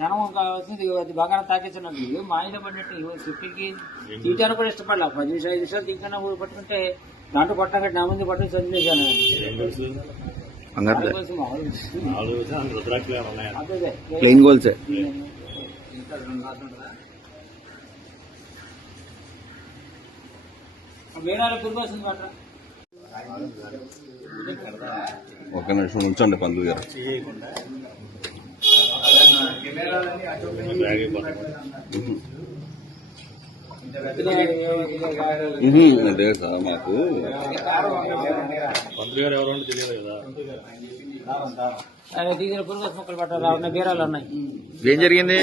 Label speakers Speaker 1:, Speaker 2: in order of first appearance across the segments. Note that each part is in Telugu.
Speaker 1: జనం కావాల్సింది అది బాగా తాకించినది మా ఆయన పడినట్టు స్విఫ్ట్కి తీయటానికి కూడా ఇష్టపడలే. పది నిమిషాలు ఐదు నిమిషాలు తీకన్నా కూడా పట్టుకుంటే దాంట్లో పట్టడం నా ముందు పట్టుకుని చదివేశాను
Speaker 2: గోల్సే.
Speaker 1: కురిపోతుంది
Speaker 2: ఒక నిమిషం ఉంచండి పంతులు గారు. అదే సార్ మాకు.
Speaker 3: మంత్రి గారు ఎవరో తెలియదు కదా.
Speaker 2: ఏం జరిగింది?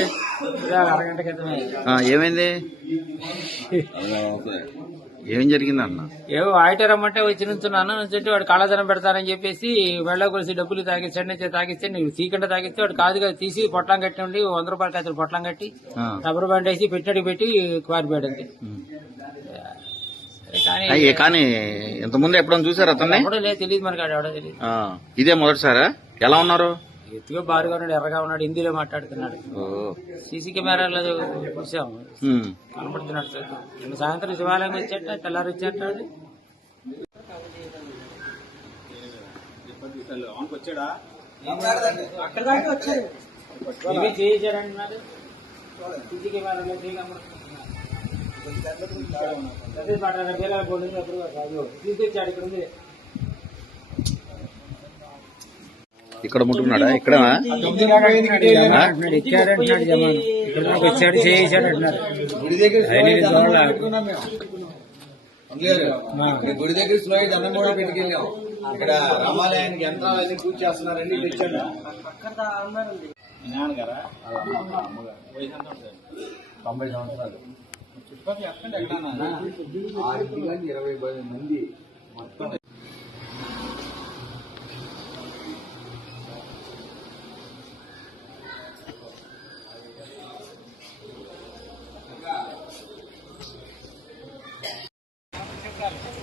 Speaker 1: అరగంట క్రితమే.
Speaker 2: ఆ, ఏమైంది? ఏం జరిగింది అన్న
Speaker 1: ఏవో ఆయట రమ్మంటే వచ్చి నుంచున్నాను. నుంచుంటే వాడు కాళధనం పెడతానని చెప్పేసి వెళ్ళ కొలిసి డబ్బులు తాగిస్తే నుంచి తాగిస్తే నీకు సీకంట తాగిస్తే వాడు కాదు కదా తీసి పొట్లం కట్టి ఉండి వంద రూపాయల ఖర్చులు పొట్లం కట్టి రబ్బర్ బ్యాండ్ వేసి పెట్టడి పెట్టి పారిపోయాడు. కానీ
Speaker 2: ఇంతకుముందు ఎప్పుడైనా చూసారు అతన్ని?
Speaker 1: లేదు తెలియదు మనకి
Speaker 2: ఇదే మొదటిసారా? ఎలా ఉన్నారు?
Speaker 1: ఎత్తుగా బారుగా ఉన్నాడు ఎర్రగా ఉన్నాడు హిందీలో మాట్లాడుతున్నాడు.
Speaker 2: ఓ,
Speaker 1: సీసీ కెమెరాలో చూసాం. కనపడుతున్నాడు నిన్న సాయంత్రం శివాలయం వచ్చేట తెల్లారి వచ్చేట ఇవి చేయించారంటున్నారు సీసీ కెమెరాలో అదే పట్టాలి పిల్లల బోర్డు ఎప్పుడు కాదు. తీసుకొచ్చాడు ఇక్కడ ఉంది
Speaker 2: ఇక్కడ ముట్టుకున్నాడా? ఇక్కడ
Speaker 1: వచ్చాడు చేయించాడు అంటున్నారు
Speaker 4: గుడి దగ్గర స్లో అయితే అన్నం కూడా పెట్టుకెళ్ళాం ఇక్కడ రామాలయానికి యంత్రాలు అన్ని పూజ చేస్తున్నారండి తెచ్చాడు తొంభై సంవత్సరాలు ఇరవై మంది మొత్తం Dale.